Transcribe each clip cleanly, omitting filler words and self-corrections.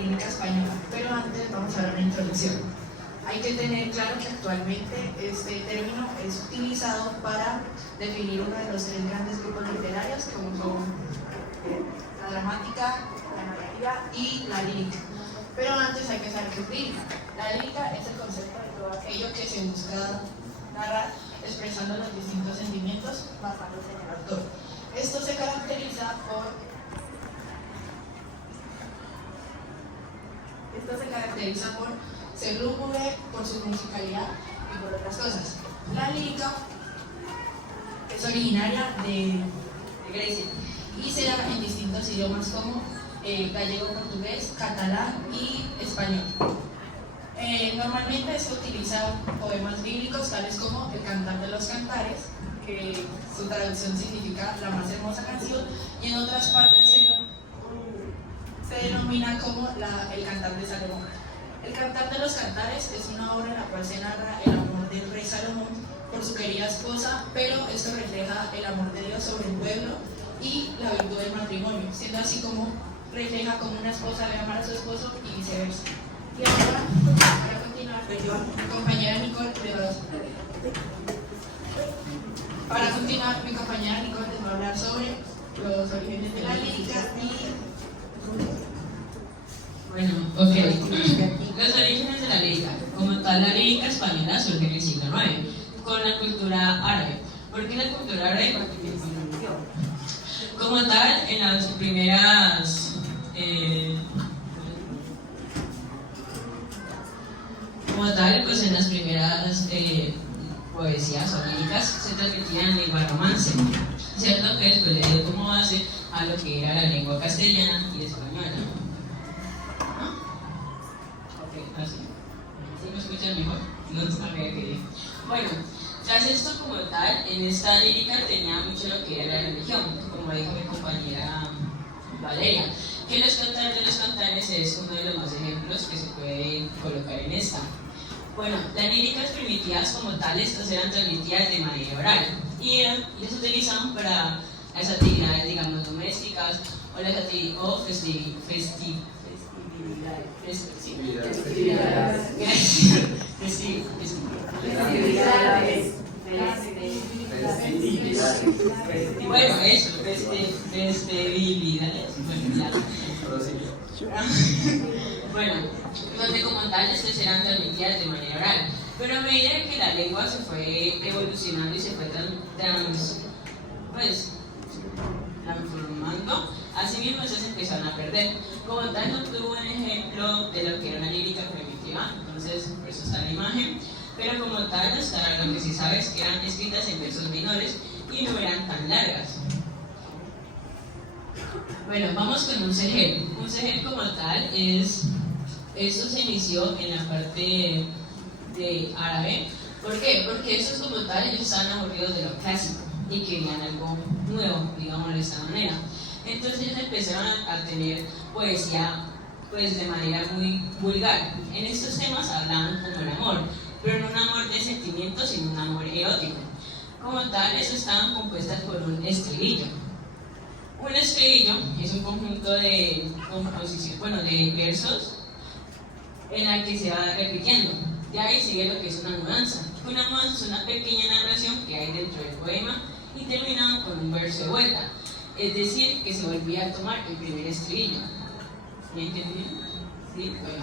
lírica española, pero antes vamos a dar una introducción. Hay que tener claro que actualmente este término es utilizado para definir uno de los tres grandes grupos literarios, como son la dramática, la narrativa y la lírica. Pero antes hay que saber qué es lírica. La lírica es el concepto de todo aquello que se busca narrar expresando los distintos sentimientos basándose en el autor. Esto se caracteriza por ser lúgubre, por su musicalidad y por otras cosas. La lírica es originaria de Grecia y se da en distintos idiomas como gallego, portugués, catalán y español. Normalmente se utilizan poemas bíblicos tales como el Cantar de los Cantares, que su traducción significa la más hermosa canción, y en otras partes se denomina como el Cantar de Salomón. El Cantar de los Cantares es una obra en la cual se narra el amor del rey Salomón por su querida esposa, pero esto refleja el amor de Dios sobre el pueblo y la virtud del matrimonio, siendo así como refleja como una esposa debe amar a su esposo y viceversa. Y ahora, para continuar, mi compañera Nicole les va a hablar sobre los orígenes de la lírica y... Bueno, ok. Los orígenes de la lírica. Como tal, la lírica española surge en el siglo IX, con la cultura árabe. ¿Por qué la cultura árabe? Como tal, en las primeras... pues en las primeras poesías o líricas se transmitían en lengua romance, ¿cierto? Que después le dio como base a lo que era la lengua castellana y española. ¿Ah? Ok, así. ¿Sí me escuchan mejor? No, ok. Bueno, tras esto como tal, en esta lírica tenía mucho lo que era la religión, como dijo mi compañera Valeria, que los Cantares de los Cantares es uno de los más ejemplos que se pueden colocar en esta. Bueno, las líricas primitivas como tal, estas eran transmitidas de manera oral y se utilizaban para las actividades, digamos, domésticas o las bueno, eso, festividades. Bueno, donde como tal estas eran transmitidas de manera oral, pero a medida que la lengua se fue evolucionando y se fue transformando, así mismo se empezaron a perder. Como tal, no tuvo un ejemplo de lo que era una lírica primitiva, entonces por eso está la imagen, pero como tal, hasta lo que sí sabes que eran escritas en versos menores y no eran tan largas. Bueno, vamos con un segel. Un segel como tal eso se inició en la parte de árabe. ¿Por qué? Porque esos como tal, ellos estaban aburridos de lo clásico y querían algo nuevo, digámoslo de esta manera. Entonces ellos empezaron a tener poesía pues de manera muy vulgar. En estos temas hablaban como el amor, pero no un amor de sentimientos, sino un amor erótico. Como tal, eso estaban compuestas por un estribillo. Un estribillo es un conjunto de versos en la que se va repitiendo. De ahí sigue lo que es una mudanza. Una mudanza es una pequeña narración que hay dentro del poema y terminaba con un verso de vuelta. Es decir, que se volvía a tomar el primer estribillo. ¿Me entendieron? ¿Sí? Bueno.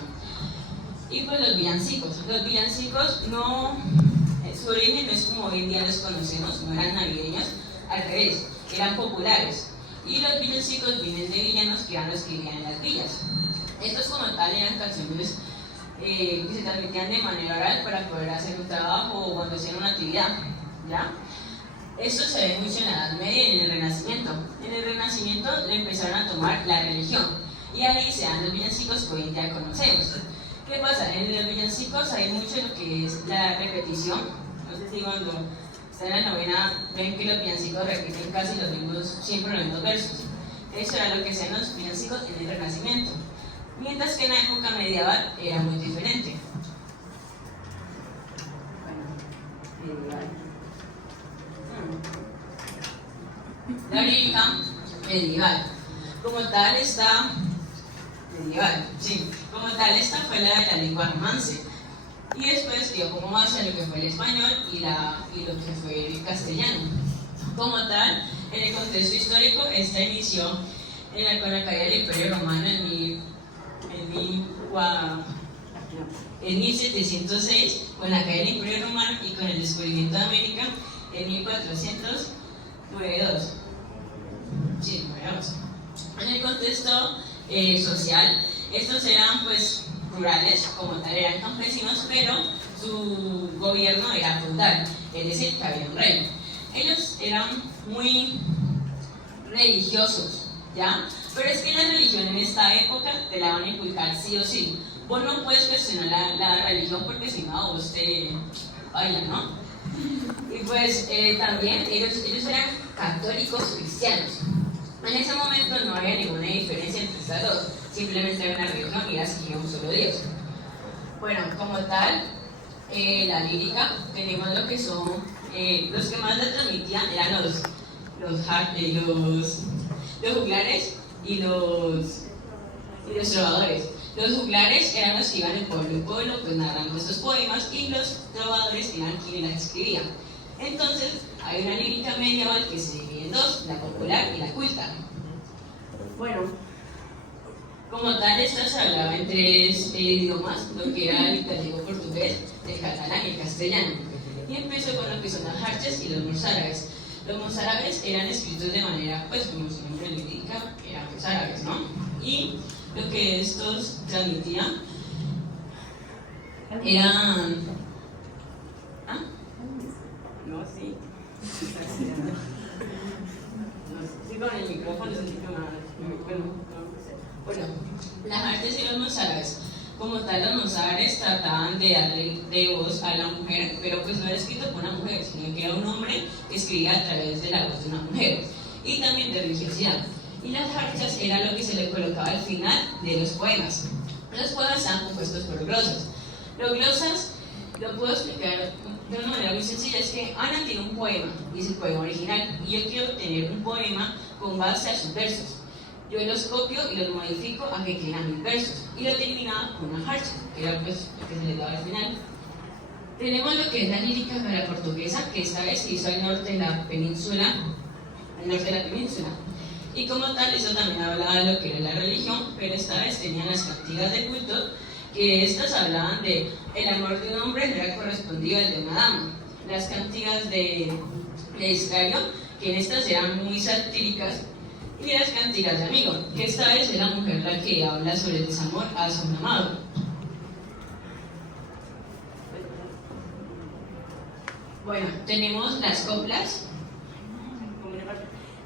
Y pues los villancicos. Los villancicos su origen no es como hoy en día los conocemos, no eran navideños, al revés, eran populares. Y los villancicos vienen de villanos que eran los que vivían en las villas. Estos como tal eran canciones que se transmitían de manera oral para poder hacer un trabajo o cuando hacían una actividad, ¿ya? Esto se ve mucho en la Edad Media y en el Renacimiento. En el Renacimiento le empezaron a tomar la religión y ahí se dan los villancicos que hoy en día conocemos. ¿Qué pasa? En los villancicos hay mucho lo que es la repetición. No sé si cuando están en la novena ven que los villancicos repiten casi siempre los mismos versos. Eso era lo que hacían los villancicos en el Renacimiento. Mientras que en la época medieval era muy diferente. La lírica medieval, como tal, está medieval, sí. Como tal, esta fue la de la lengua romance. Y después dio como base a lo que fue el español y lo que fue el castellano. Como tal, en el contexto histórico, esta inició con la caída del Imperio Romano en 1706, con la caída del Imperio Romano y con el descubrimiento de América en 1492. Sí, 92. En el contexto social, estos eran pues rurales, como tal eran campesinos, pero su gobierno era feudal, es decir, que había un rey. Ellos eran muy religiosos, ¿ya? Pero es que la religión en esta época te la van a inculcar sí o sí. Vos no puedes cuestionar la religión porque si no, vos te baila, ¿no? Y pues también ellos eran católicos cristianos. En ese momento no había ninguna diferencia entre estas dos, simplemente había una religión y era seguía un solo Dios. Bueno, como tal, la lírica, tenemos lo que son, los que más la transmitían eran los juglares y los trovadores. Los juglares eran los que iban de pueblo en pueblo pues narrando estos poemas y los trovadores eran quienes las escribían. Entonces, hay una lírica medieval que se divide en dos, la popular y la culta. Bueno, como tal, esta se hablaba en tres idiomas, lo que era el gallego-portugués, el catalán y el castellano. Y empezó con lo que son las jarches y los mozárabes. Los mozárabes eran escritos de manera, pues como su nombre lo indica, eran pues árabes, ¿no? Y lo que estos transmitían eran... ¿Ah? No, sí. Sí, con el micrófono se escucha más. Bueno, las artes y los mozárabes. Como tal, los mozárabes trataban de darle de voz a la mujer, pero pues no era escrito por una mujer, sino que era un hombre que escribía a través de la voz de una mujer. Y también de religiosidad. Y las jarchas era lo que se le colocaba al final de los poemas. Los poemas estaban compuestos por glosas. Los glosas, lo puedo explicar de una manera muy sencilla, es que Ana tiene un poema, y es el poema original, y yo quiero tener un poema con base a sus versos. Yo los copio y los modifico a que queden mis versos, y lo terminaba con una jarcha, que era pues lo que se le daba al final. Tenemos lo que es la lírica de la portuguesa, que esta vez se hizo al norte de la península, y como tal, eso también hablaba de lo que era la religión, pero esta vez tenían las cantigas de culto, que estas hablaban de el amor de un hombre no era correspondido al de una dama. Las cantigas de Escario, que en estas eran muy satíricas, y las cantigas de amigo, que esta vez es la mujer la que habla sobre el desamor a su amado. Bueno, tenemos las coplas.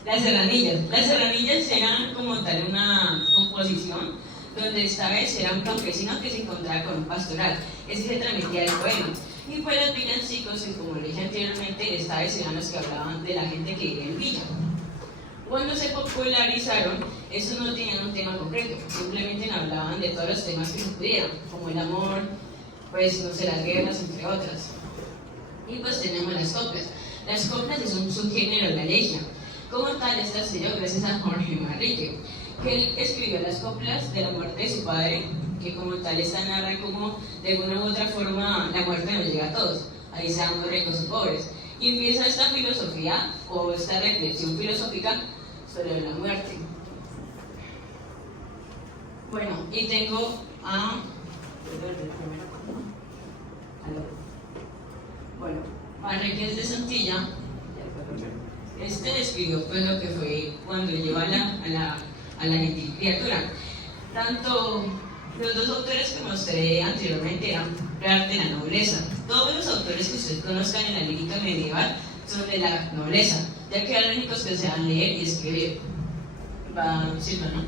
Las serranillas. Las serranillas eran como tal una composición donde esta vez era un campesino que se encontraba con un pastoral. Ese se transmitía el poema. Y pues los villancicos, como le dije anteriormente, esta vez eran los que hablaban de la gente que vivía en villa. Cuando se popularizaron, estos no tenían un tema concreto, simplemente hablaban de todos los temas que se pudieran, como el amor, pues no sé, las guerras, entre otras. Y pues tenemos las coplas. Las coplas es un subgénero de la elegía. Como tal, esta se dio gracias a Jorge Manrique, que él escribió las coplas de la muerte de su padre, que como tal esta narra como de alguna u otra forma la muerte nos llega a todos, ahí seamos ricos o pobres. Y empieza esta filosofía o esta reflexión filosófica sobre la muerte. Bueno, y tengo a... Bueno, Manríquez de Santilla. Este describió pues lo que fue cuando llegó a la criatura. Tanto los dos autores que mostré anteriormente eran de la nobleza. Todos los autores que ustedes conozcan en la lírica medieval son de la nobleza, ya que eran los únicos que se van a leer y escribir. Silva, ¿no?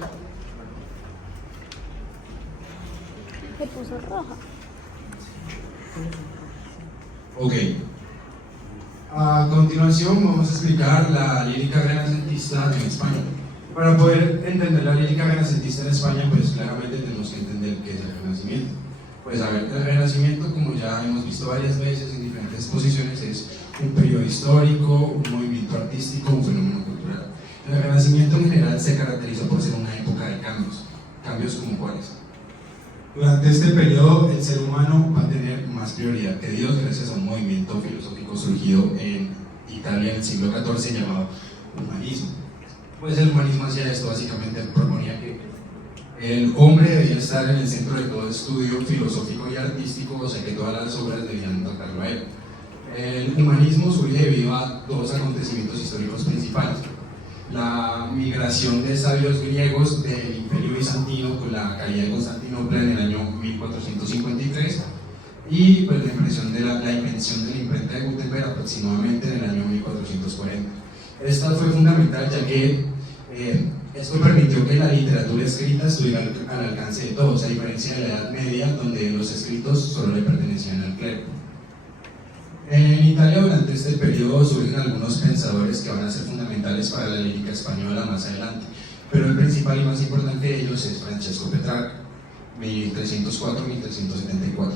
Se puso roja. Ok. A continuación vamos a explicar la lírica renacentista en España. Para poder entender la lírica renacentista en España, pues claramente tenemos que entender qué es el Renacimiento. Pues a ver, el Renacimiento, como ya hemos visto varias veces en diferentes exposiciones, es un periodo histórico, un movimiento artístico, un fenómeno cultural. El Renacimiento en general se caracteriza por ser una época de cambios. cambios como cuáles. Durante este periodo, el ser humano va a tener más prioridad que Dios gracias a un movimiento filosófico surgido en Italia en el siglo XIV llamado humanismo. Pues el humanismo hacía esto, básicamente proponía que el hombre debía estar en el centro de todo estudio filosófico y artístico, o sea que todas las obras debían tratarlo a él. El humanismo surge debido a dos acontecimientos históricos principales: la migración de sabios griegos del Imperio Bizantino con la caída de Constantinopla en el año 1453 y pues, la invención de la imprenta de Gutenberg aproximadamente en el año 1440. Esta fue fundamental ya que esto permitió que la literatura escrita estuviera al alcance de todos, a diferencia de la Edad Media, donde los escritos solo le pertenecían al clero. En Italia durante este periodo surgen algunos pensadores que van a ser fundamentales para la lírica española más adelante, pero el principal y más importante de ellos es Francesco Petrarca, 1304-1374.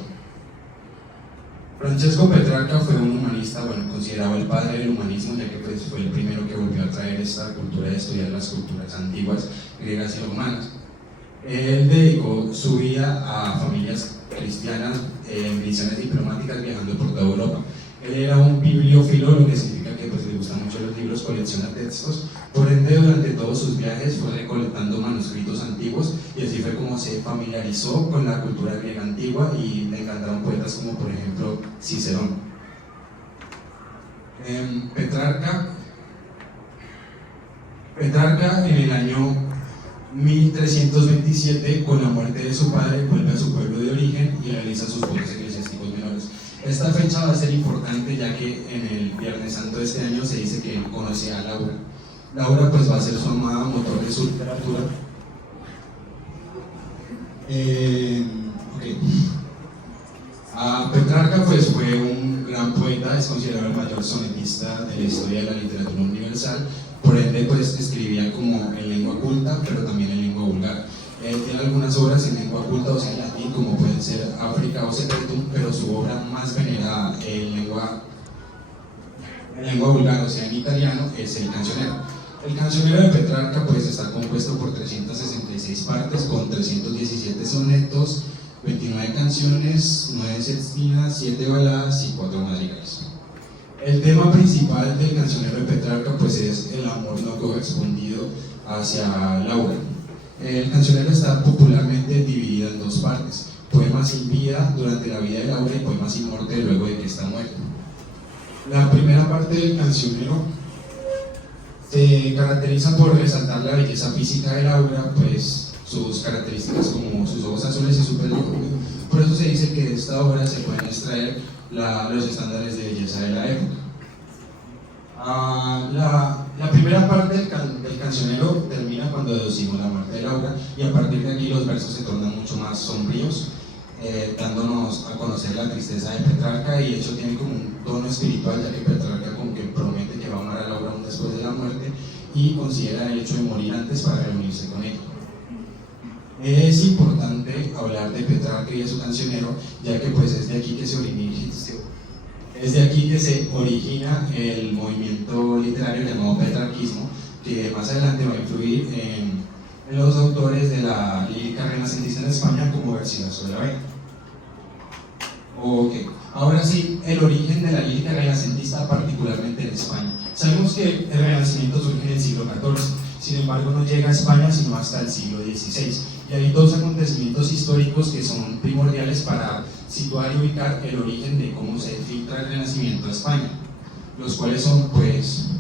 Francesco Petrarca fue un humanista, considerado el padre del humanismo, ya que pues, fue el primero que volvió a traer esta cultura de estudiar las culturas antiguas, griegas y romanas. Él dedicó su vida a familias cristianas en misiones diplomáticas viajando por toda Europa. Él era un bibliófilo, lo que significa que pues, le gustan mucho los libros, colecciona textos. Por ende, durante todos sus viajes fue recolectando manuscritos antiguos y así fue como se familiarizó con la cultura griega antigua y le encantaron poetas como por ejemplo Cicerón. Petrarca en el año 1327, con la muerte de su padre, vuelve a su pueblo de origen y realiza sus votos eclesiásticos menores. Esta fecha va a ser importante ya que en el Viernes Santo de este año se dice que él conoce a Laura. Laura pues va a ser su amada, motor de su literatura. Petrarca pues fue un gran poeta, es considerado el mayor sonetista de la historia de la literatura universal. Por ende pues escribía como en lengua culta, pero también en lengua vulgar. Tiene algunas obras en lengua culta, o sea en latín, como pueden ser África o Secretum, pero su obra más venerada en lengua vulgar, o sea en italiano, es el Cancionero. El Cancionero de Petrarca pues está compuesto por 366 partes con 317 sonetos, 29 canciones, 9 sextinas, 7 baladas y 4 madrigales. El tema principal del Cancionero de Petrarca pues es el amor no correspondido hacia Laura. El Cancionero está popularmente dividido en dos partes: poemas sin vida durante la vida de Laura y poemas sin muerte luego de que está muerta. La primera parte del Cancionero se caracteriza por resaltar la belleza física de Laura, pues sus características como sus ojos azules y su pelo rubio. Por eso se dice que de esta obra se pueden extraer los estándares de belleza de la época. La primera parte del Cancionero termina cuando deducimos la muerte de Laura y a partir de aquí los versos se tornan mucho más sombríos, dándonos a conocer la tristeza de Petrarca, y de hecho tiene como un tono espiritual, ya que Petrarca como que promete que va a amar a Laura aún después de la muerte y considera el hecho de morir antes para reunirse con ella. Es importante hablar de Petrarca y de su Cancionero, ya que pues es de aquí que se origina el movimiento literario llamado petrarquismo, que más adelante va a influir en los autores de la lírica renacentista en España como Garcilaso de la Vega. Ahora sí, el origen de la lírica renacentista, particularmente en España. Sabemos que el Renacimiento surge en el siglo XIV, sin embargo no llega a España sino hasta el siglo XVI. Y hay dos acontecimientos históricos que son primordiales para situar y ubicar el origen de cómo se filtra el Renacimiento a España, los cuales son pues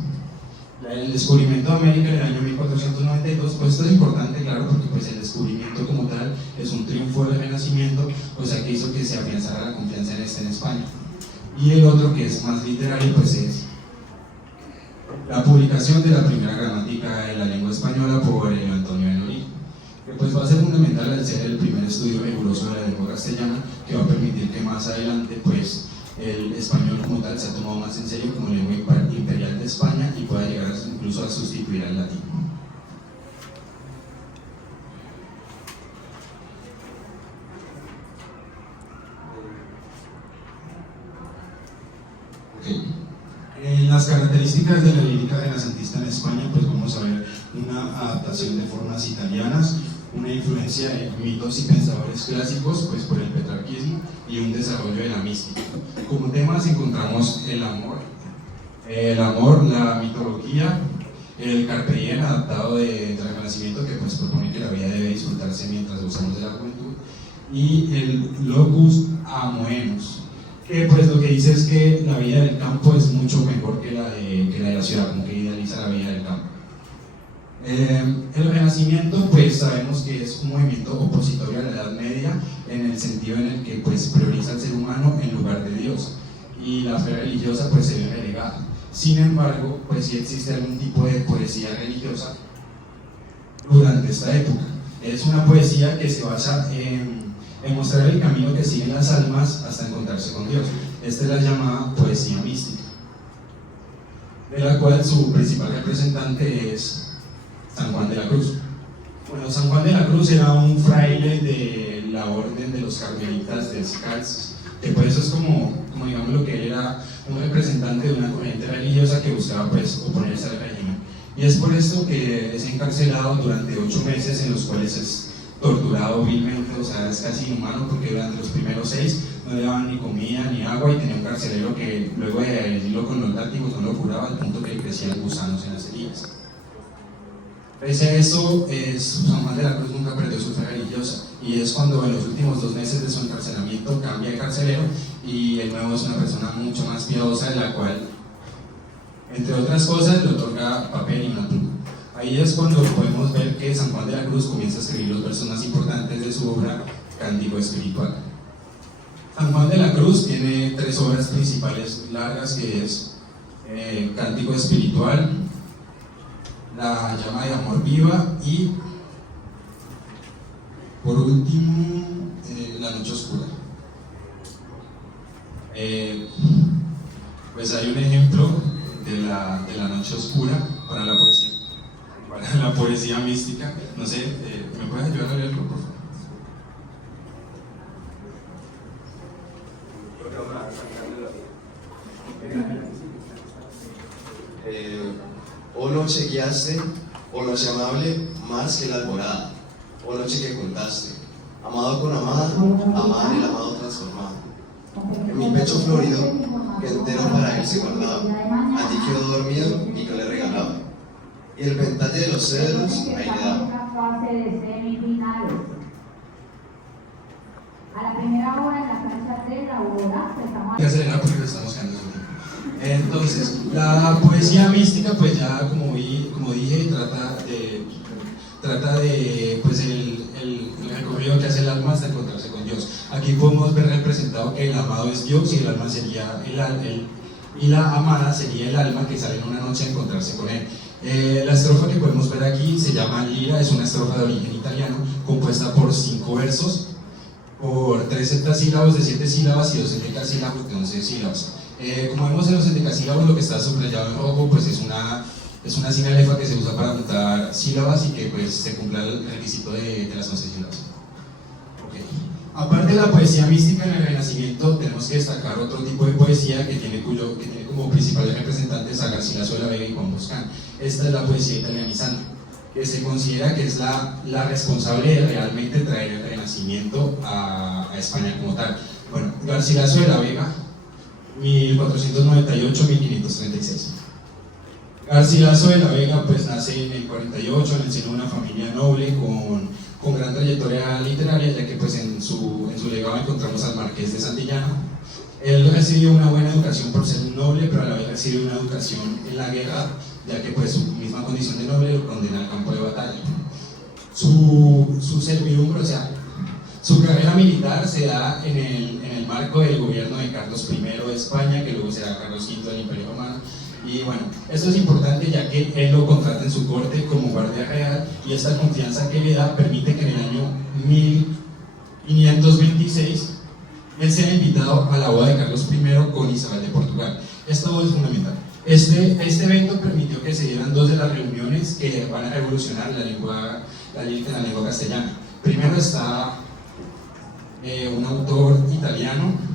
el descubrimiento de América en el año 1492. Pues esto es importante, claro, porque pues el descubrimiento como tal es un triunfo del Renacimiento, o sea que hizo que se afianzara la confianza en España. Y el otro, que es más literario, pues es la publicación de la primera gramática de la lengua española por Antonio de Noriega, que pues va a ser fundamental al ser el primer estudio riguroso de la lengua castellana, que va a permitir que más adelante pues el español como tal se ha tomado más en serio como lengua imperial de España y pueda llegar incluso a sustituir al latín. Las características de la lírica renacentista en España, pues vamos a ver una adaptación de formas italianas, una influencia de mitos y pensadores clásicos pues por el petrarquismo y un desarrollo de la mística. Como temas encontramos el amor, la mitología, el carpe diem adaptado del Renacimiento, que pues propone que la vida debe disfrutarse mientras gozamos de la juventud, y el locus amoenus, que pues lo que dice es que la vida del campo es mucho mejor que la de la ciudad, como que idealiza la vida del campo. El Renacimiento pues sabemos que es un movimiento opositorio a la Edad Media, en el sentido en el que pues prioriza al ser humano en lugar de Dios, y la fe religiosa pues se ve relegada. Sin embargo, pues sí existe algún tipo de poesía religiosa durante esta época. Es una poesía que se basa en mostrar el camino que siguen las almas hasta encontrarse con Dios. Esta es la llamada poesía mística, de la cual su principal representante es San Juan de la Cruz. Bueno, San Juan de la Cruz era un fraile de la orden de los carmelitas descalzos, que por eso es como digamos lo que él era, un representante de una corriente religiosa que buscaba pues oponerse al régimen. Y es por esto que es encarcelado durante 8 meses, en los cuales es torturado vilmente, o sea, es casi inhumano, porque durante los primeros 6 no le daban ni comida ni agua, y tenía un carcelero que luego de herirlo con los látigos no lo curaba, al punto que le crecían gusanos en las heridas. Pese a eso, San Juan de la Cruz nunca perdió su fe religiosa, y es cuando en los últimos 2 meses de su encarcelamiento cambia de carcelero, y el nuevo es una persona mucho más piadosa, en la cual, entre otras cosas, le otorga papel y una pluma. Ahí es cuando podemos ver que San Juan de la Cruz comienza a escribir los versos más importantes de su obra, Cántico Espiritual. San Juan de la Cruz tiene 3 obras principales largas, que es Cántico Espiritual, La llama de amor viva y, por último, La noche oscura. Pues hay un ejemplo de la noche oscura para la poesía mística. No sé, ¿me puedes ayudar a leerlo, por favor? Oh noche guiaste, oh noche amable, más que la alborada, oh noche que contaste, amado con amada, amada en el amado transformado. En mi pecho florido, que entero para él se guardaba, allí quedó dormido y yo le regalaba. Y el ventalle de los cedros ahí le daba. Fase de semifinales. A la primera hora en la cancha de la hora, pues estamos... Hay que acelerar porque estamos quedando sin tiempo. Entonces, la poesía mística, pues ya como dije, trata de pues el recorrido que hace el alma hasta encontrarse con Dios. Aquí podemos ver representado que el amado es Dios, y el alma sería y la amada sería el alma que sale en una noche a encontrarse con él. La estrofa que podemos ver aquí se llama Lira, es una estrofa de origen italiano, compuesta por 5 versos, por 3 septasílabos de 7 sílabas y 2 endecasílabos de 11 sílabas. Como vemos en los endecasílabos, lo que está subrayado en rojo pues es una sinalefa que se usa para anotar sílabas y que pues se cumpla el requisito de las 11 sílabas. Okay. Aparte de la poesía mística, en el Renacimiento tenemos que destacar otro tipo de poesía que tiene como principales representantes a Garcilaso de la Vega y Juan Boscán. Esta es la poesía italianizante, que se considera que es la responsable de realmente traer el Renacimiento a España como tal. Bueno, Garcilaso de la Vega, 1498-1536. Garcilaso de la Vega pues nace en el 48 en el seno de una familia noble con gran trayectoria literaria, ya que pues en su legado encontramos al Marqués de Santillana. Él recibió una buena educación por ser un noble, pero a la vez recibe una educación en la guerra, ya que pues su misma condición de noble lo condena al campo de batalla. Su servidumbre, o sea, su carrera militar se da en el marco del gobierno de Carlos I de España, que luego será Carlos V del Imperio Romano. Y bueno, esto es importante ya que él lo contrata en su corte como guardia real, y esta confianza que le da permite que en el año 1526 él sea invitado a la boda de Carlos I con Isabel de Portugal. Esto es fundamental. Este evento permitió que se dieran 2 de las reuniones que van a revolucionar la lengua castellana. Primero está un autor italiano,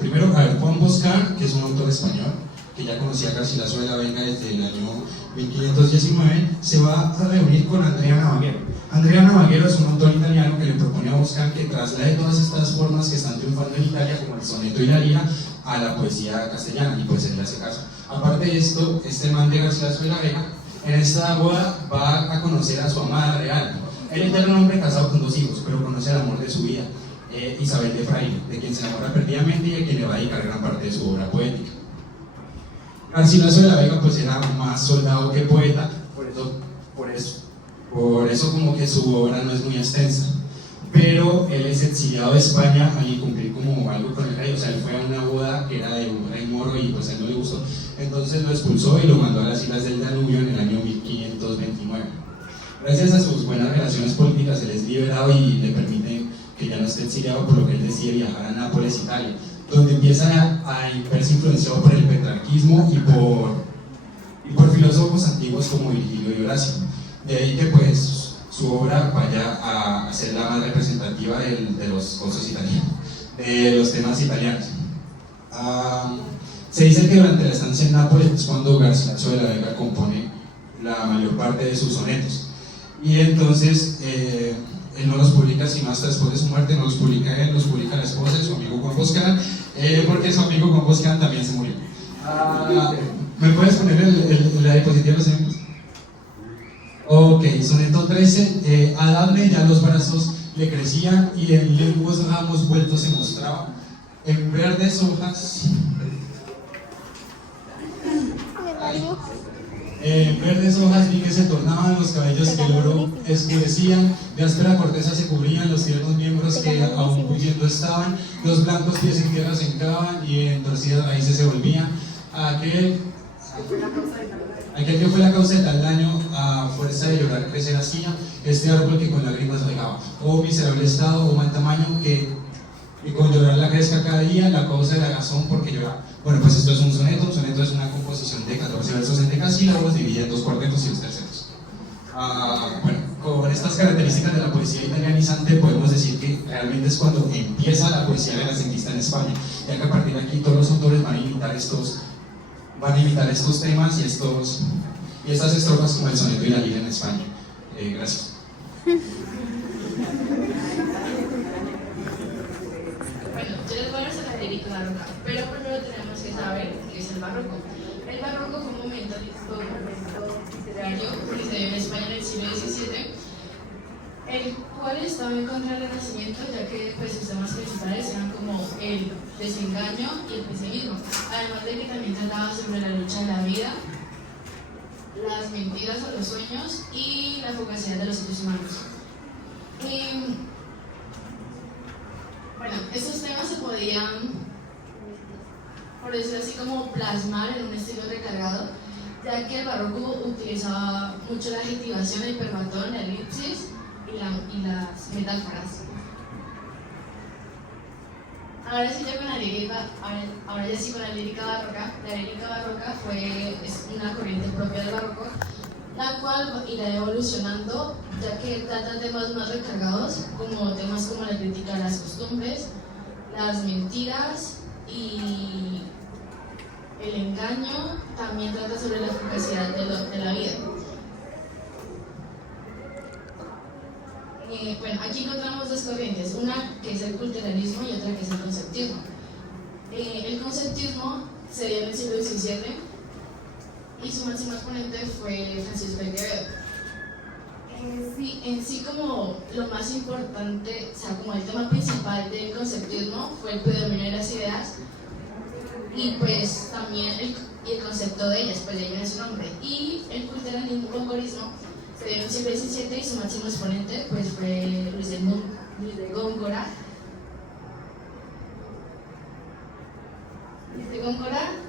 primero Juan Boscán, que es un autor español, que ya conocía Garcilaso de la Vega desde el año 1519, se va a reunir con Andrea Navaguero. Andrea Navaguero es un autor italiano que le propone a Boscan que traslade todas estas formas que están triunfando en Italia, como el soneto y la lira, a la poesía castellana, y pues él le hace caso. Aparte de esto, este man de Garcilaso de la Vega, en esta boda va a conocer a su amada real. Él era un hombre casado con 2 hijos, pero conoce al amor de su vida, Isabel de Fraile, de quien se enamora perdidamente y a quien le va a dedicar gran parte de su obra poética. Garcilaso de la Vega pues era más soldado que poeta, por eso como que su obra no es muy extensa, pero él es exiliado de España al incumplir como algo con el rey. O sea, él fue a una boda que era de un rey moro y pues a él no le gustó, entonces lo expulsó y lo mandó a las islas del Danubio en el año 1529. Gracias a sus buenas relaciones políticas él es liberado y le permiten que ya no esté exiliado, por lo que él decide viajar a Nápoles, Italia, donde empieza a verse influenciado por el petrarquismo y por filósofos antiguos como Virgilio y Horacio. De ahí que pues su obra vaya a ser la más representativa de los cosas italianos, de los temas italianos. Se dice que durante la estancia en Nápoles es cuando Garcilaso de la Vega compone la mayor parte de sus sonetos, y entonces él no los publica sino hasta después de su muerte. No los publica él, los publica la esposa de su amigo Juan Boscan, porque su amigo Juan Boscan también se murió. ¿Me puedes poner la diapositiva de los ejemplos? Ok, soneto 13. A Dafne ya los brazos le crecían y en lenguos ramos vueltos se mostraba. En verdes hojas. En verdes hojas vi que se tornaban los cabellos que el oro escurecían, de áspera corteza se cubrían los tiernos miembros que aún huyendo estaban, los blancos pies en tierra se hincaban y en torcidas raíces se volvían. Aquel que fue la causa de tal daño, a fuerza de llorar crecer hacía, este árbol que con lágrimas regaba. Oh miserable estado, oh mal tamaño, que con llorar la crezca cada día, la causa de la razón porque llora. Bueno, pues esto es un soneto es una composición de 14 versos en decasílabos, dividida en 2 cuartetos y 2 tercetos. Bueno, con estas características de la poesía italianizante podemos decir que realmente es cuando empieza la poesía renacentista en España, ya que a partir de aquí todos los autores van a imitar estos temas y estas estrofas como el soneto y la lira en España. Gracias. Bueno, yo les voy a hablar sobre la lírica barroca, pero primero tenemos que saber qué es el barroco. El barroco fue un momento literario que se dio en España en el siglo XVII, el cual estaba en contra del Renacimiento, ya que pues, sus temas principales eran como el desengaño y el pesimismo, además de que también trataba sobre la lucha de la vida, las mentiras o los sueños y la fugacidad de los seres humanos. Bueno, estos temas se podían, por decirlo así, como plasmar en un estilo recargado, ya que el barroco utilizaba mucho la adjetivación, el hiperbatón, la elipsis y las metáforas. Ahora sí ya con la lírica, con la lírica barroca. La lírica barroca es una corriente propia del barroco, la cual irá evolucionando, ya que trata temas más recargados, como temas como la crítica a las costumbres, las mentiras y el engaño. También trata sobre la fugacidad de la vida. Bueno, aquí encontramos 2 corrientes, una que es el culturalismo y otra que es el conceptismo. El conceptismo se dio en el siglo XVII y su máximo exponente fue Francisco de Quevedo. En sí como lo más importante, o sea, como el tema principal del conceptismo fue el predominio de las ideas y pues también el concepto de ellas, pues de ahí viene su nombre. Y el culturalismo, gongorismo, se dio en el siglo XVII y su máximo exponente pues fue Luis de Góngora.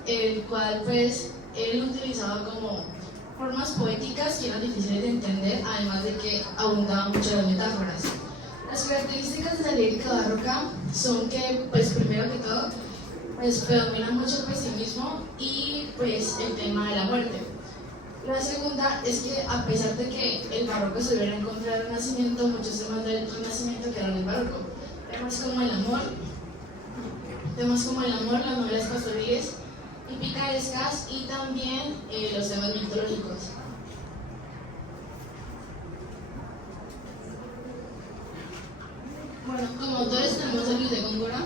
El cual pues él utilizaba como formas poéticas que eran difíciles de entender, además de que abundaban mucho las metáforas. Las características de la lírica barroca son que, pues primero que todo, pues predomina mucho el pesimismo y pues el tema de la muerte. La segunda es que a pesar de que el barroco estuviera en contra del Renacimiento, muchos temas del Renacimiento quedaron en el barroco. Temas como el amor, las novelas pastoriles y picarescas, y también los temas mitológicos. Bueno, como autores tenemos a Luis de Góngora,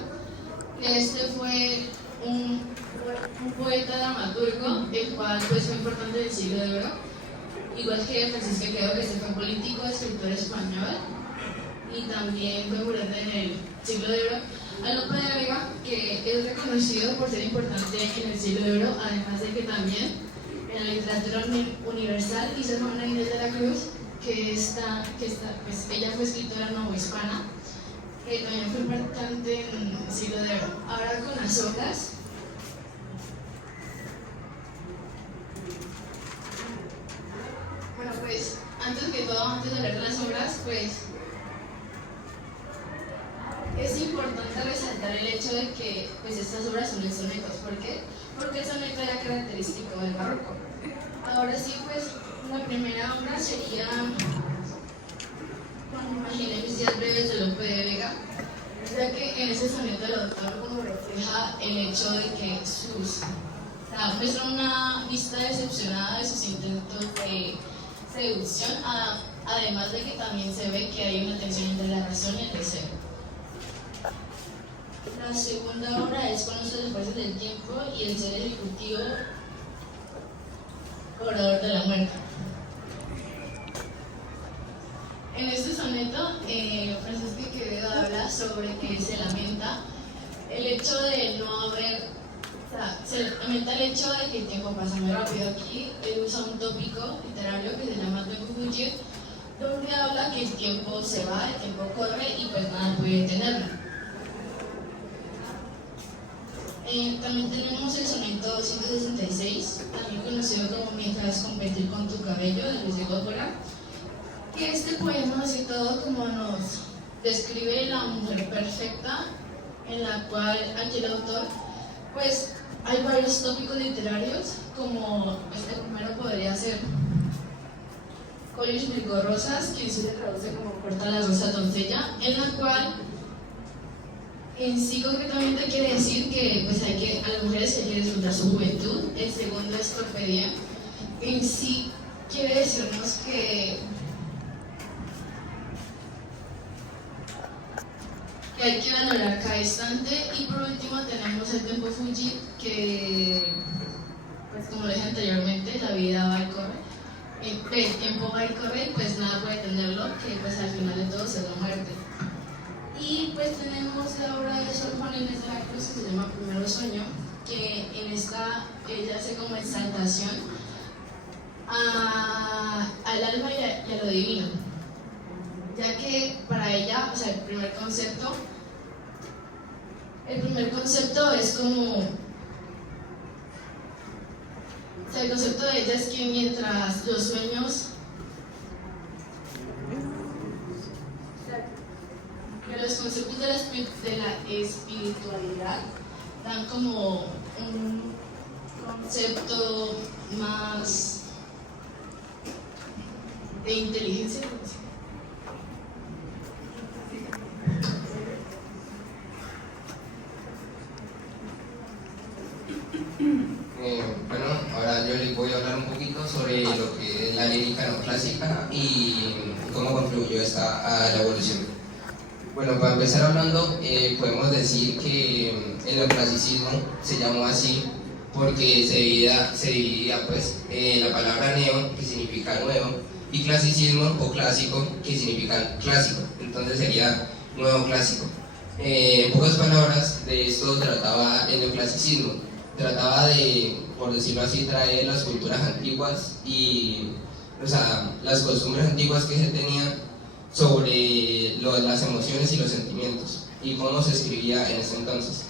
que este fue un poeta dramaturgo, el cual pues, fue importante en el siglo de oro, igual que Francisco Quevedo, que fue político, escritor español, y también fue importante en el siglo de oro. A Lope de Vega, que es reconocido por ser importante en el siglo de oro, además de que también en la literatura universal hizo Juana Inés de la Cruz, pues ella fue escritora novohispana, que también fue importante en el siglo de oro. Ahora con las obras. Bueno, pues antes que todo, antes de hablar de las obras, pues es importante resaltar el hecho de que pues, estas obras son en sonetos. ¿Por qué? Porque el soneto era característico del barroco. Ahora sí, pues la primera obra sería Imagina mis días breves de Lope de Vega, ya que en ese soneto el autor como refleja el hecho de que muestra una vista decepcionada de sus intentos de seducción, además de que también se ve que hay una tensión entre la razón y el deseo. La segunda obra es Conoce las fuerzas del tiempo y el ser ejecutivo cobrador de la muerte. En este soneto, Francisco Quevedo habla sobre que se lamenta el hecho de no haber, se lamenta el hecho de que el tiempo pasa muy rápido. Aquí él usa un tópico literario que se llama tiempo fugir, donde habla que el tiempo se va, el tiempo corre y pues nada puede detenerlo. También tenemos el soneto 266, también conocido como Mientras competir con tu cabello, de Luis de Góngora, que este poema, así todo, como nos describe la mujer perfecta, en la cual aquí el autor, pues hay varios tópicos literarios, como este primero podría ser Coleridge Miró Rosas, que se le traduce como Corta la rosa doncella, en la cual en sí concretamente quiere decir que pues a las mujeres hay que disfrutar su juventud. El segundo es Carpe Diem. En sí quiere decirnos que hay que valorar cada instante. Y por último tenemos el tiempo fugir, que pues como lo dije anteriormente, la vida va y corre, el tiempo va y corre y pues nada puede detenerlo, que pues al final de todo será la muerte. Y pues tenemos la obra de Sor Juana Inés de la Cruz, que se llama Primero Sueño, que en esta ella hace como exaltación al alma y a lo divino, ya que para ella, o sea, el primer concepto es como, o sea, el concepto de ella es que mientras los sueños, los conceptos de la espiritualidad dan como un concepto más de inteligencia. Bueno, ahora yo les voy a hablar un poquito sobre lo que es la lírica no clásica y cómo contribuyó esta a la evolución. Bueno, para empezar hablando, podemos decir que el neoclasicismo se llamó así porque se dividía pues, la palabra neo, que significa nuevo, y clasicismo o clásico, que significa clásico. Entonces sería nuevo clásico. En pocas palabras, de esto trataba el neoclasicismo. Trataba de, por decirlo así, traer las culturas antiguas y, o sea, las costumbres antiguas que se tenían sobre las emociones y los sentimientos y cómo se escribía en ese entonces.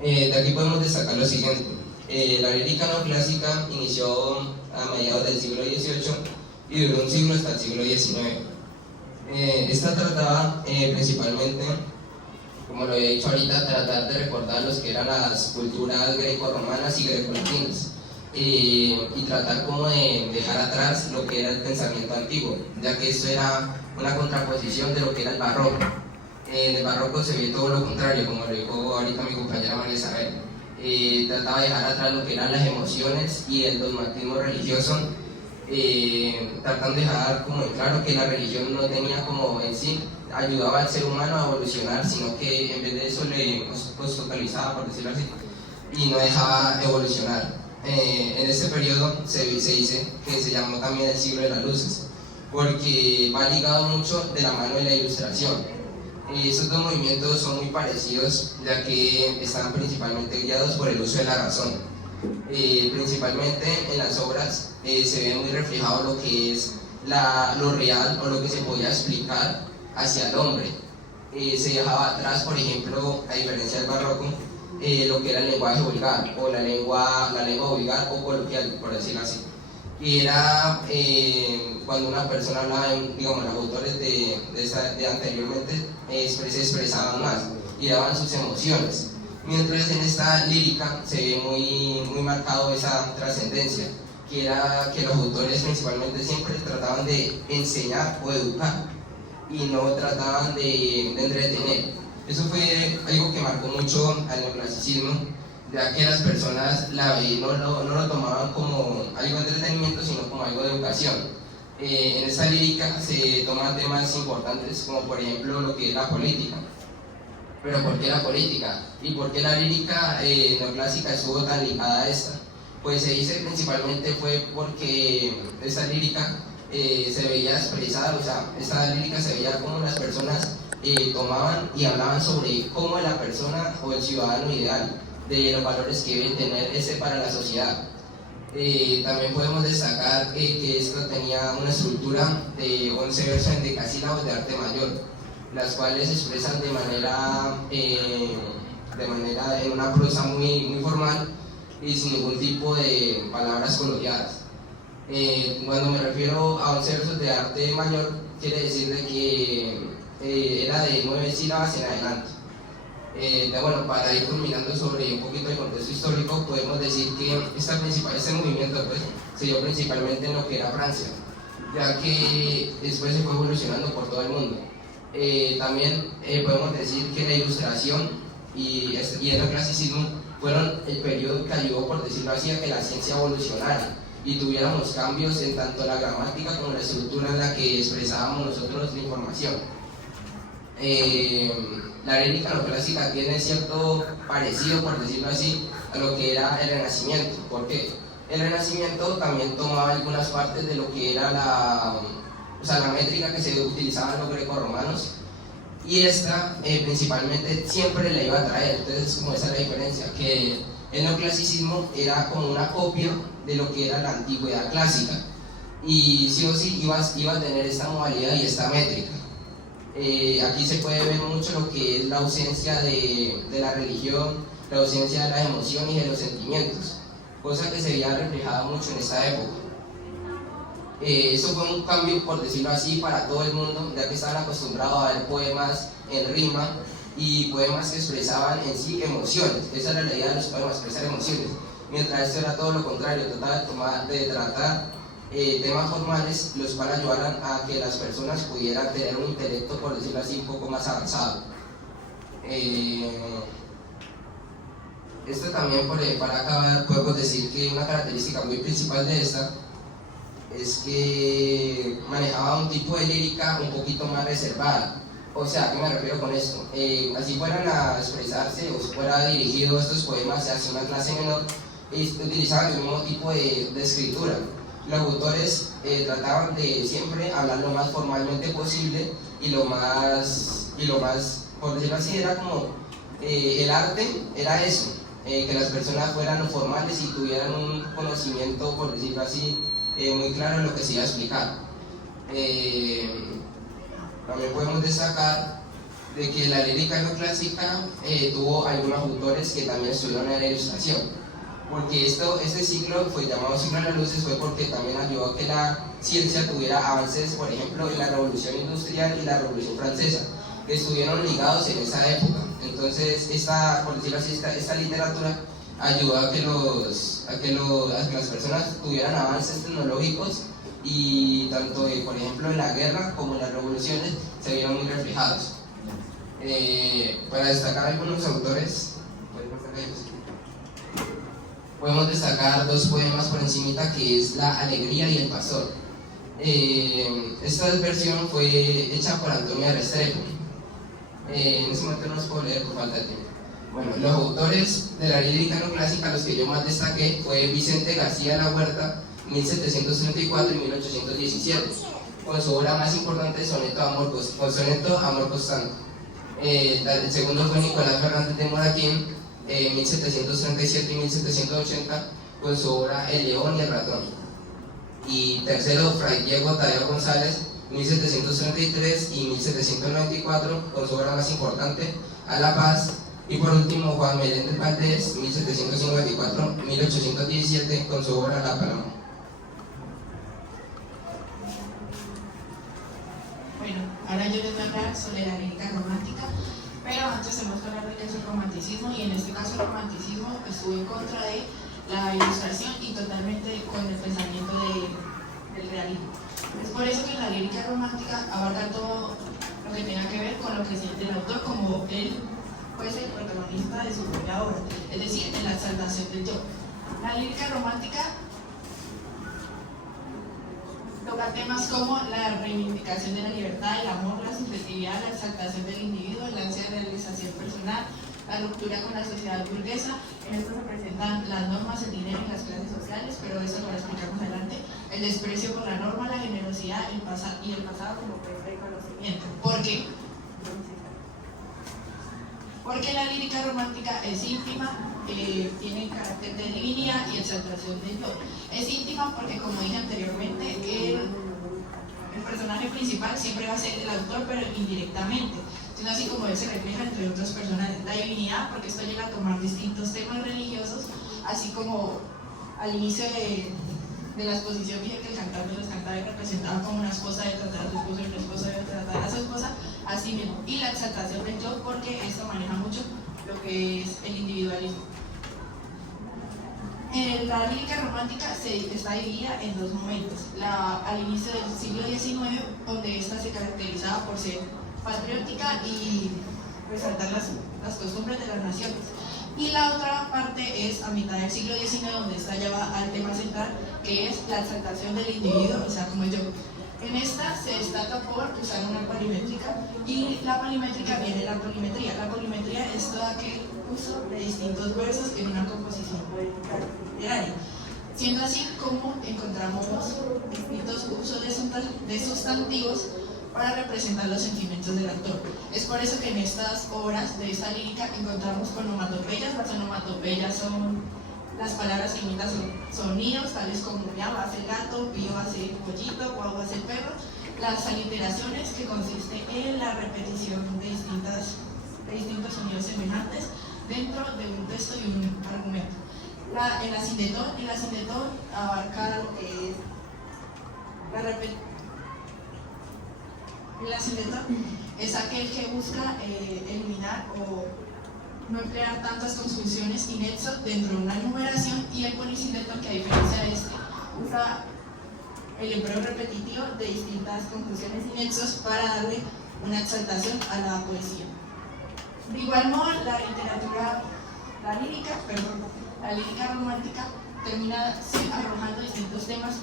De aquí podemos destacar lo siguiente. La lírica no clásica inició a mediados del siglo XVIII y duró un siglo hasta el siglo XIX. Esta trataba principalmente, como lo había dicho ahorita, tratar de recordar los que eran las culturas greco-romanas y grecolatinas y tratar como de dejar atrás lo que era el pensamiento antiguo, ya que esto era una contraposición de lo que era el barroco. En el barroco se ve todo lo contrario, como lo dijo ahorita mi compañera María Isabel. trataba de dejar atrás lo que eran las emociones y el dogmatismo religioso, tratando de dejar como en claro que la religión no tenía como en sí, ayudaba al ser humano a evolucionar, sino que en vez de eso le obstaculizaba, por decirlo así, y no dejaba evolucionar. En este periodo se dice que se llamó también el siglo de las luces, porque va ligado mucho de la mano de la ilustración. Estos dos movimientos son muy parecidos, ya que están principalmente guiados por el uso de la razón. Principalmente en las obras se ve muy reflejado lo que es lo real o lo que se podía explicar hacia el hombre. Se dejaba atrás, por ejemplo, a diferencia del barroco, lo que era el lenguaje vulgar o la lengua vulgar o coloquial, por decirlo así. Y era cuando una persona hablaba, digamos, los autores de anteriormente se expresaban más y daban sus emociones, mientras en esta lírica se ve muy marcado esa trascendencia, que era que los autores principalmente siempre trataban de enseñar o educar y no trataban de entretener. Eso fue algo que marcó mucho al neoclasicismo, ya que las personas no lo tomaban como algo de entretenimiento, sino como algo de educación. En esta lírica se toman temas importantes, como por ejemplo lo que es la política. Pero ¿por qué la política? ¿Y por qué la lírica neoclásica estuvo tan ligada a esta? Pues se dice principalmente fue porque esta lírica se veía expresada, o sea, esta lírica se veía como las personas tomaban y hablaban sobre cómo la persona o el ciudadano ideal, de los valores que deben tener para la sociedad. También podemos destacar que esto tenía una estructura de 11 versos en decasílabos de arte mayor, las cuales se expresan de manera en una prosa muy formal y sin ningún tipo de palabras coloquiadas. Cuando me refiero a 11 versos de arte mayor, quiere decir de que era de 9 sílabas en adelante. Bueno, para ir culminando sobre un poquito el contexto histórico, podemos decir que este movimiento pues, se dio principalmente en lo que era Francia, ya que después se fue evolucionando por todo el mundo. También podemos decir que la ilustración y el neoclasicismo fueron el periodo que ayudó, por decirlo así, a que la ciencia evolucionara y tuviéramos cambios en tanto la gramática como la estructura en la que expresábamos nosotros la información. La lírica neoclásica tiene cierto parecido, por decirlo así, a lo que era el Renacimiento. ¿Por qué? El Renacimiento también tomaba algunas partes de lo que era la métrica que se utilizaba en los grecorromanos, y esta principalmente siempre la iba a traer. Entonces, como esa es la diferencia, que el neoclasicismo era como una copia de lo que era la antigüedad clásica, y sí o sí iba a tener esta modalidad y esta métrica. Aquí se puede ver mucho lo que es la ausencia de la religión, la ausencia de las emociones y de los sentimientos, cosa que se veía reflejada mucho en esta época. Eso fue un cambio, por decirlo así, para todo el mundo, ya que estaban acostumbrados a ver poemas en rima y poemas que expresaban en sí emociones. Esa era la idea de los poemas, expresar emociones, mientras esto era todo lo contrario, trataba de tratar temas formales, los cuales ayudaran a que las personas pudieran tener un intelecto, por decirlo así, un poco más avanzado. Esto también, para acabar, podemos decir que una característica muy principal de esta es que manejaba un tipo de lírica un poquito más reservada. O sea, ¿a qué me refiero con esto? Así fueran a expresarse o si fuera dirigido estos poemas hacia una clase menor, utilizaban el mismo tipo de escritura. Los autores trataban de siempre hablar lo más formalmente posible y lo más, por decirlo así, era como el arte era eso, que las personas fueran formales y tuvieran un conocimiento, por decirlo así, muy claro en lo que se iba a explicar. También podemos destacar de que la lírica neoclásica tuvo algunos autores que también estudiaron en la ilustración, porque este ciclo fue llamado ciclo de las luces fue porque también ayudó a que la ciencia tuviera avances, por ejemplo, en la revolución industrial y la revolución francesa, que estuvieron ligados en esa época. Entonces, por decirlo así, esta literatura ayudó a que las personas tuvieran avances tecnológicos, y tanto, por ejemplo, en la guerra como en las revoluciones se vieron muy reflejados. Para destacar algunos autores, podemos destacar dos poemas por encimita, que es La Alegría y El Pastor. Esta versión fue hecha por Antonio Restrepo. En ese momento no los puedo leer por falta de tiempo. Bueno, los autores de la lírica no clásica, los que yo más destaqué, fue Vicente García La Huerta, 1734 y 1817, con su obra más importante, Soneto Amor Constante. El segundo fue Nicolás Fernández de Moratín, 1737 y 1780, con su obra El León y el Ratón. Y tercero, Fray Diego Tadeo González, 1733 y 1794, con su obra más importante, A la Paz. Y por último, Juan Meléndez Valdés, 1754-1817, con su obra La Paloma. Bueno, ahora yo les voy a hablar sobre la lírica romántica, pero antes tenemos que hablar de qué es el romanticismo, y en este caso el romanticismo estuvo en contra de la ilustración y totalmente con el pensamiento del realismo. Es por eso que la lírica romántica abarca todo lo que tenga que ver con lo que siente el autor, como él fuese el protagonista de su propia obra, es decir, en la exaltación del yo. La lírica romántica toca temas como la reivindicación de la libertad, el amor, la subjetividad, la exaltación del individuo, el ansia de realización personal, la ruptura con la sociedad burguesa. En esto se presentan las normas, el dinero y las clases sociales, pero eso lo explicamos adelante. El desprecio por la norma, la generosidad y el pasado como fuente de conocimiento. ¿Por qué? Porque la lírica romántica es íntima, tiene carácter de divinidad y exaltación del yo. Es íntima porque, como dije anteriormente, el personaje principal siempre va a ser el autor, pero indirectamente, sino así como él se refleja entre otros personajes. La divinidad, porque esto llega a tomar distintos temas religiosos, así como al inicio de la exposición dije que el cantante de los cantares representaba como una esposa de tratar a su esposo y una esposa de tratar a su esposa, así mismo. Y la exaltación del yo, porque esto maneja mucho lo que es el individualismo. La lírica romántica está dividida en dos momentos. Al inicio del siglo XIX, donde esta se caracterizaba por ser patriótica y resaltar las costumbres de las naciones. Y la otra parte es a mitad del siglo XIX, donde esta ya va al tema central, que es la exaltación del individuo, o sea, como el yo. En esta se destaca por usar una polimétrica, y la polimétrica viene de la polimetría. La polimetría es todo aquel uso de distintos versos en una composición poética literaria. Siendo así como encontramos distintos usos de sustantivos para representar los sentimientos del autor. Es por eso que en estas obras de esta lírica encontramos onomatopeyas. Las onomatopeyas son las palabras que imitan sonidos, tales como miau hace el gato, pío hace el pollito, guau hace el perro. Las aliteraciones, que consiste en la repetición de distintos sonidos semejantes dentro de un texto y un argumento. El asindetón abarca lo que es la repetición. El asindetón es aquel que busca eliminar o no emplear tantas conjunciones y nexos dentro de una enumeración, y el polisindetón, que a diferencia de este, usa el empleo repetitivo de distintas conjunciones y nexos para darle una exaltación a la poesía. De igual modo, la lírica romántica termina arrojando distintos temas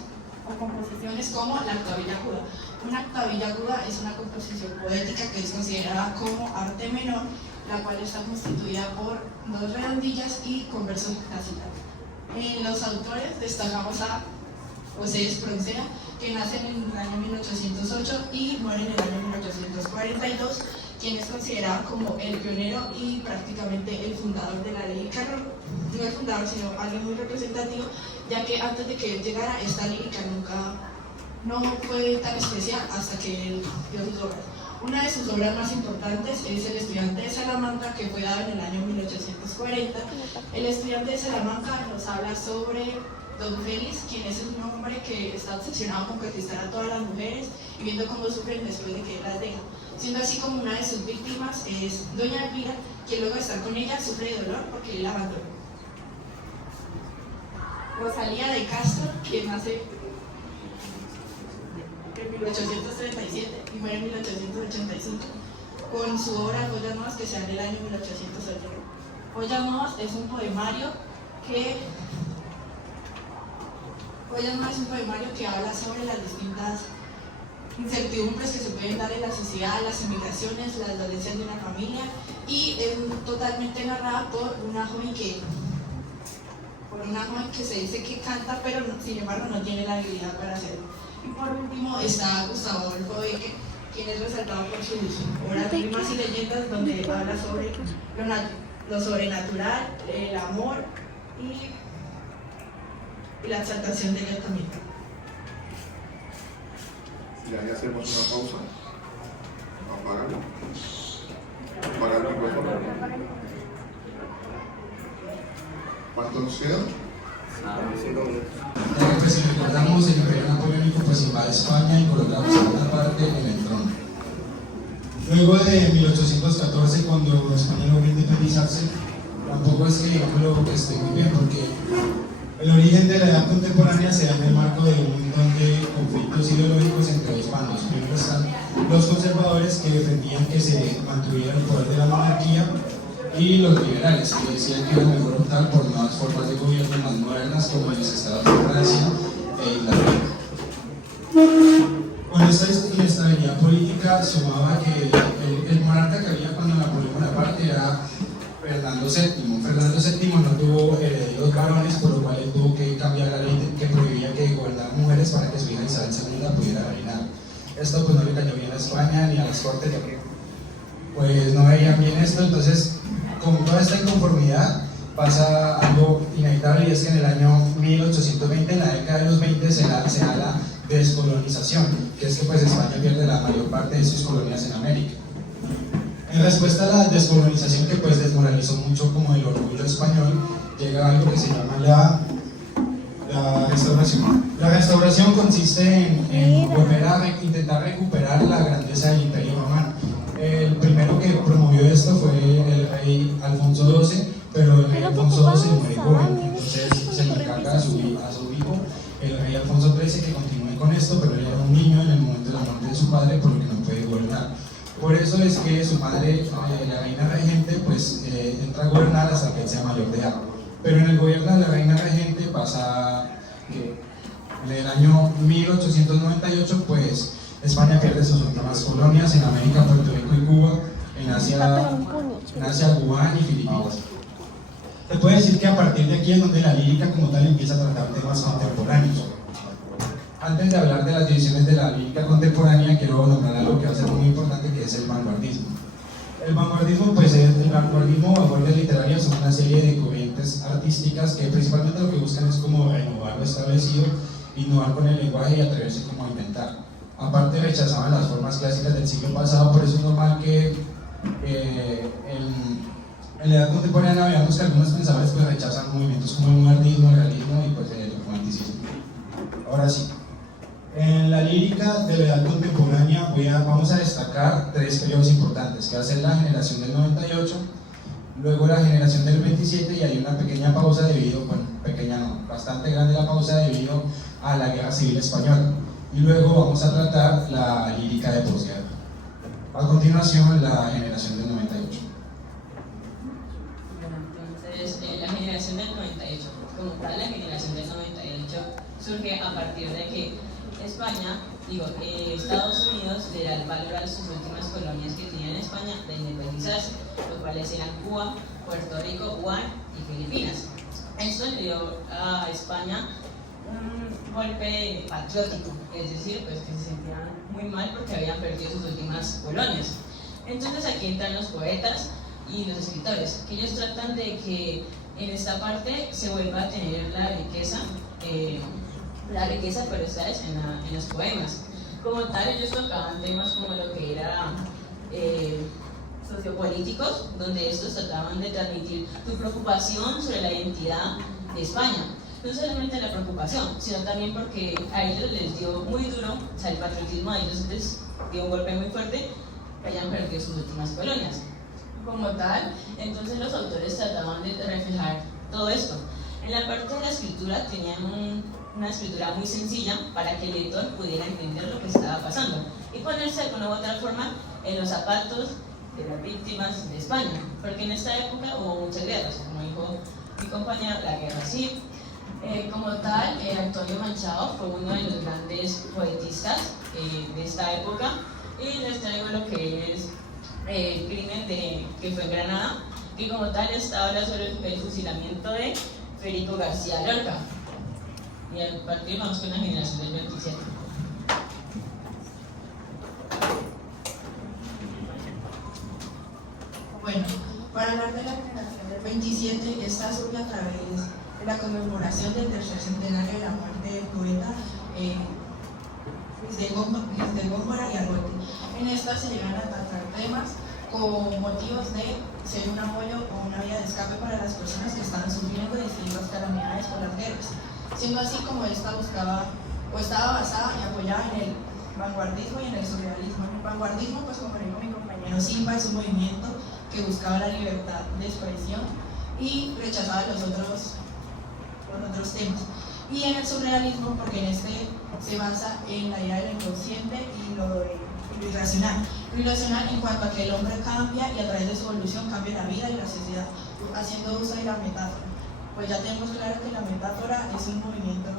o composiciones como la octavilla aguda. Una octavilla aguda es una composición poética que es considerada como arte menor, la cual está constituida por dos redondillas y con versos clásicos. Los autores destacamos a José Espronceda, que nace en el año 1808 y muere en el año 1842, quien es considerado como el pionero y prácticamente el fundador de la lírica, no el fundador, sino alguien muy representativo, ya que antes de que él llegara, esta lírica no fue tan especial hasta que él dio sus obras. Una de sus obras más importantes es El estudiante de Salamanca, que fue dado en el año 1840. El estudiante de Salamanca nos habla sobre Don Félix, quien es un hombre que está obsesionado con conquistar a todas las mujeres y viendo cómo sufren después de que él las deja. Siendo así como una de sus víctimas es Doña Elvira, quien luego de estar con ella sufre de dolor porque él la abandonó. Rosalía de Castro, quien nace en 1837 y muere en 1885, con su obra Joyas Nuevas, que se da en el año 1880. Joyas Nuevas es un poemario que Poema es un poemario que habla sobre las distintas incertidumbres que se pueden dar en la sociedad, las inmigraciones, las dolencias de una familia, y es totalmente narrada por una joven que se dice que canta, pero sin embargo no tiene la habilidad para hacerlo. Y por último está Gustavo Adolfo Bécquer, quien es resaltado por sus obras Rimas y Leyendas, donde habla sobre lo sobrenatural, el amor y la exaltación de Dios también. Y ahí hacemos una pausa. Apágalo. Apaga el micrófono. ¿Cuántos quedan? Pues si recordamos, el Imperio Napoleónico pues invade España y coloca la segunda parte en el trono. Luego de 1814, cuando España logra independizarse, tampoco es que digámoslo que esté muy bien, porque el origen de la edad contemporánea se da en el marco de un montón de conflictos ideológicos entre dos bandos. Primero están los conservadores, que defendían que se mantuviera el poder de la monarquía, y los liberales, que decían que era mejor optar por nuevas formas de gobierno más modernas, como en los estados de Francia e Inglaterra. Con esta inestabilidad política sumaba que el monarca que había cuando Napoleón Bonaparte era Fernando VII. Fernando VII no tuvo herederos varones, por lo cual él tuvo que cambiar la ley que prohibía que gobernaran mujeres para que su hija Isabel II pudiera reinar. Esto pues no le cayó bien a España ni a las cortes, ya que pues no veían bien esto. Entonces, con toda esta inconformidad pasa algo inevitable, y es que en el año 1820, en la década de los 20, se da la descolonización, que es que pues España pierde la mayor parte de sus colonias en América. En respuesta a la descolonización, que pues desmoralizó mucho como el orgullo español, llega algo que se llama la restauración. La restauración consiste en volver a intentar recuperar la grandeza del Imperio Romano. El primero que promovió esto fue el rey Alfonso XII, pero el rey Alfonso XII muere joven, entonces se le encarga a su hijo, el rey Alfonso XIII, que continúe con esto, pero él era un niño en el momento de la muerte de su padre, por lo que no puede gobernar. Por eso es que su madre, la reina regente, pues entra a gobernar hasta que él sea mayor de edad. Pero en el gobierno de la reina regente pasa que en el año 1898, pues España pierde sus últimas colonias en América, Puerto Rico y Cuba, en Asia, Guam y Filipinas. Se puede decir que a partir de aquí es donde la lírica como tal empieza a tratar temas contemporáneos. Antes de hablar de las divisiones de la lírica contemporánea, quiero nombrar algo que va a ser muy importante, que es el vanguardismo. El vanguardismo, pues el vanguardismo o vanguardias literarias son una serie de corrientes artísticas que principalmente lo que buscan es como renovar lo establecido, innovar con el lenguaje y atreverse como a inventar. Aparte rechazaban las formas clásicas del siglo pasado, por eso es normal que en la edad contemporánea veamos que algunos pensadores pues rechazan movimientos como el modernismo, el realismo y pues el romanticismo. Ahora sí, en la lírica de la edad contemporánea vamos a destacar tres periodos importantes, que va a ser la generación del 98, luego la generación del 27, y hay una pequeña pausa debido, bueno, pequeña no, bastante grande la pausa debido a la Guerra Civil Española. Y luego vamos a tratar la lírica de posguerra. A continuación, la generación del 98. Bueno, entonces, la generación del 98, como tal, la generación del 98 surge a partir de que Estados Unidos le da el valor a sus últimas colonias que tenía en España de independizarse, los cuales eran Cuba, Puerto Rico, Guam y Filipinas. Esto le dio a España un golpe patriótico, es decir, pues que se sentían muy mal porque habían perdido sus últimas colonias. Entonces aquí entran los poetas y los escritores, que ellos tratan de que en esta parte se vuelva a tener la riqueza, pero esta vez en los poemas. Como tal, ellos tocaban temas como lo que era sociopolíticos, donde estos trataban de transmitir su preocupación sobre la identidad de España. No solamente la preocupación, sino también porque a ellos les dio muy duro, o sea, el patriotismo a ellos les dio un golpe muy fuerte, que hayan perdido sus últimas colonias. Como tal, entonces los autores trataban de reflejar todo esto. En la parte de la escritura tenían una escritura muy sencilla para que el lector pudiera entender lo que estaba pasando y ponerse de una u otra forma en los zapatos de las víctimas de España, porque en esta época hubo muchas guerras, como dijo mi compañera, la guerra civil, Como tal, Antonio Machado fue uno de los grandes poetistas de esta época, y les traigo lo que es el crimen que fue en Granada, que como tal esta habla sobre el fusilamiento de Federico García Lorca. Y al partir vamos con la generación del 27. Bueno, para hablar de la generación del 27, esta surge a través de la conmemoración del tercer centenario de la muerte del poeta Luis de Góngora y Argote. En esta se llegan a tratar temas con motivos de ser un apoyo o una vía de escape para las personas que estaban sufriendo distintas calamidades por las guerras, siendo así como esta buscaba o estaba basada y apoyada en el vanguardismo y en el surrealismo. El vanguardismo, pues como dijo mi compañero Silva, es un movimiento que buscaba la libertad de expresión y rechazaba los otros temas. Y en el surrealismo, porque en este se basa en la idea del inconsciente y lo irracional. Lo irracional en cuanto a que el hombre cambia y a través de su evolución cambia la vida y la sociedad, haciendo uso de la metáfora. Pues ya tenemos claro que la metáfora es un movimiento,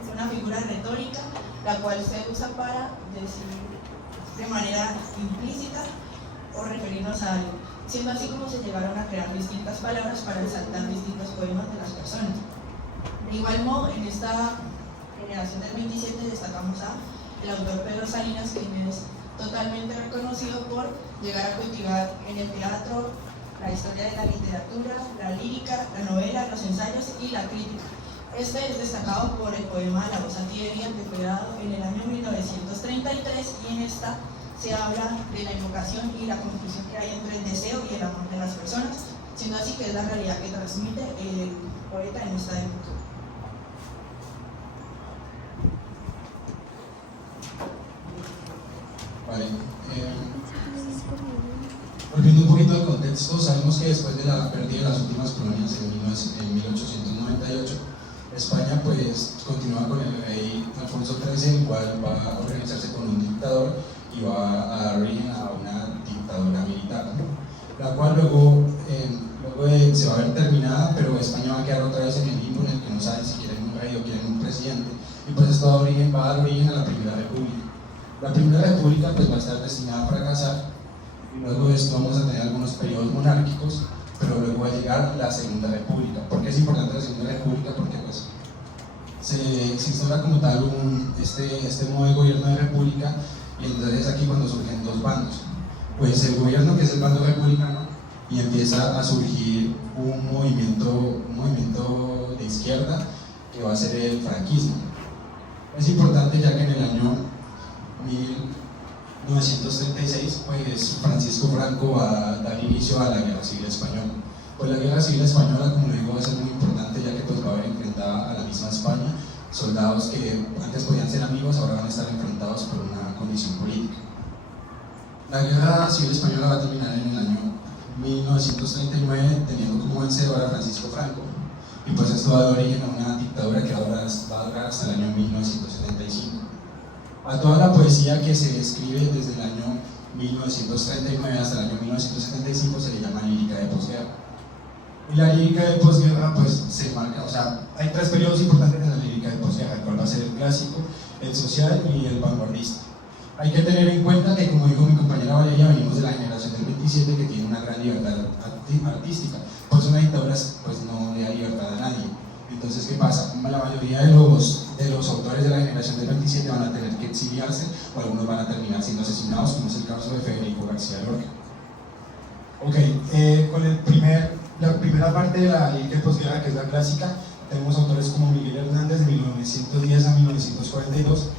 es una figura retórica, la cual se usa para decir de manera implícita o referirnos a algo, siendo así como se llegaron a crear distintas palabras para resaltar distintos poemas de las personas. De igual modo, en esta generación del 27 destacamos a el autor Pedro Salinas, quien es totalmente reconocido por llegar a cultivar en el teatro la historia de la literatura, la lírica, la novela, los ensayos y la crítica. Este es destacado por el poema La voz antihería, que fue dado en el año 1933, y en esta se habla de la invocación y la confusión que hay entre el deseo y el amor de las personas, siendo así que es la realidad que transmite el poeta en esta época. Vale. Volviendo un poquito al contexto, sabemos que después de la pérdida de las últimas colonias en 1898, España pues continúa con el rey Alfonso XIII, el cual va a organizarse con un dictador y va a dar origen a una dictadura militar, la cual luego se va a ver terminada, pero España va a quedar otra vez en el limbo en el que no saben si quieren un rey o quieren un presidente, y pues esto va a dar origen a la Primera República. La Primera República pues va a estar destinada a fracasar, y luego de esto vamos a tener algunos periodos monárquicos, pero luego va a llegar la Segunda República. ¿Por qué es importante la Segunda República? Porque pues se instaura como tal este modo de gobierno de república, y entonces es aquí cuando surgen dos bandos. Pues el gobierno, que es el bando republicano, y empieza a surgir un movimiento de izquierda que va a ser el franquismo. Es importante ya que en el año 1936 pues Francisco Franco va a dar inicio a la Guerra Civil Española. Pues la Guerra Civil Española, como digo, va a ser muy importante, ya que pues va a haber enfrentada a la misma España soldados que antes podían ser amigos, ahora van a estar enfrentados por una condición política. La Guerra Civil Española va a terminar en el año 1939 teniendo como vencedor a Francisco Franco, y pues esto va a dar origen a una dictadura que va a durar hasta el año 1975. A toda la poesía que se escribe desde el año 1939 hasta el año 1975 se le llama lírica de posguerra. Y la lírica de posguerra pues se marca, o sea, hay tres periodos importantes en la lírica de posguerra, el cual va a ser el clásico, el social y el vanguardista. Hay que tener en cuenta que, como dijo mi compañera Valeria, venimos de la generación del 27 que tiene una gran libertad artística, pues una dictadura pues no le da libertad a nadie. Entonces, ¿qué pasa? La mayoría de los autores de la generación del 27 van a tener que exiliarse, o algunos van a terminar siendo asesinados, como es el caso de Federico García Lorca. Ok, con la primera parte de la lírica de posguerra, que es la clásica, tenemos autores como Miguel Hernández de 1910 a 1942,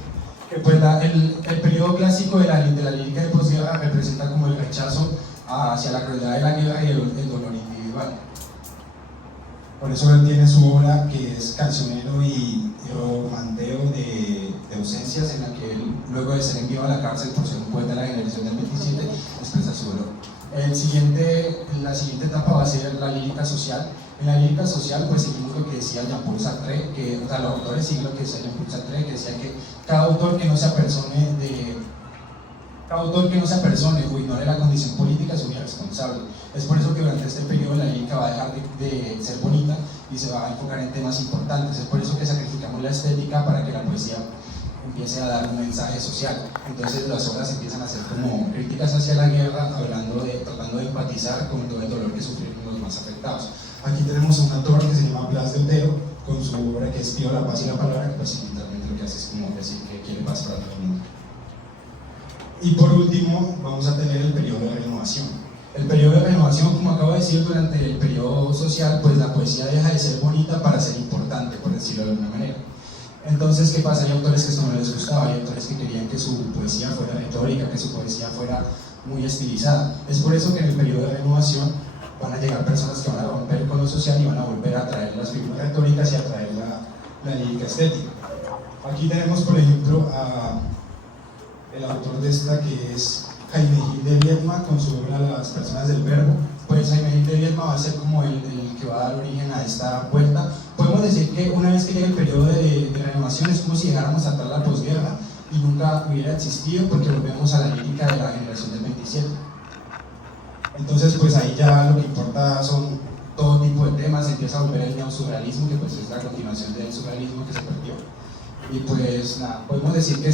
que pues el periodo clásico de la lírica de posguerra representa como el rechazo hacia la crueldad de la guerra y el dolor individual. Por eso él tiene su obra, que es cancionero y romanteo de ausencias, en la que él, luego de ser enviado a la cárcel por ser un poeta de la generación del 27, expresa su dolor. La siguiente etapa va a ser la lírica social. En la lírica social pues seguimos lo que decía Jean-Paul Sartre, los autores siguen lo que decía Jean-Paul Sartre, que decía que cada autor que no se apersone o ignore la condición política es un irresponsable. Es por eso que durante este periodo la lírica va a dejar de ser bonita y se va a enfocar en temas importantes. Es por eso que sacrificamos la estética para que la poesía empiece a dar un mensaje social. Entonces las obras empiezan a ser como críticas hacia la guerra, tratando de empatizar con todo el dolor que sufrieron los más afectados. Aquí tenemos a un autor que se llama Blas de Otero, con su obra que es Pido la paz y la palabra, que pues literalmente lo que hace es como decir que quiere paz para todo el mundo. Y por último vamos a tener el periodo de renovación. El periodo de renovación, como acabo de decir, durante el periodo social, pues la poesía deja de ser bonita para ser importante, por decirlo de alguna manera. Entonces, ¿qué pasa? Hay autores que esto no les gustaba, hay autores que querían que su poesía fuera retórica, que su poesía fuera muy estilizada. Es por eso que en el periodo de renovación van a llegar personas que van a romper con lo social y van a volver a traer las figuras retóricas y a traer la lírica estética. Aquí tenemos, por ejemplo, el autor de esta, que es Jaime Gil de Viedma, con su obra Las personas del verbo. Pues Jaime Gil de Viedma va a ser como el que va a dar origen a esta vuelta. Podemos decir que una vez que llega el periodo de renovación es como si llegáramos a atrás la posguerra y nunca hubiera existido, porque volvemos a la lírica de la generación del 27. Entonces pues ahí ya lo que importa son todo tipo de temas, empieza a volver el neosurrealismo, que pues es la continuación del surrealismo que se perdió. Y pues nada, podemos decir que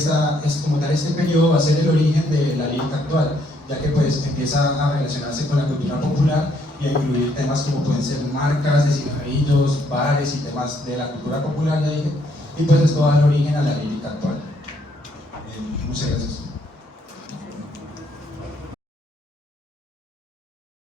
como tal este periodo va a ser el origen de la lírica actual, ya que pues empieza a relacionarse con la cultura popular y a incluir temas como pueden ser marcas de cigarrillos, bares y temas de la cultura popular, ya dije, y pues esto da el origen a la lírica actual. Muchas gracias.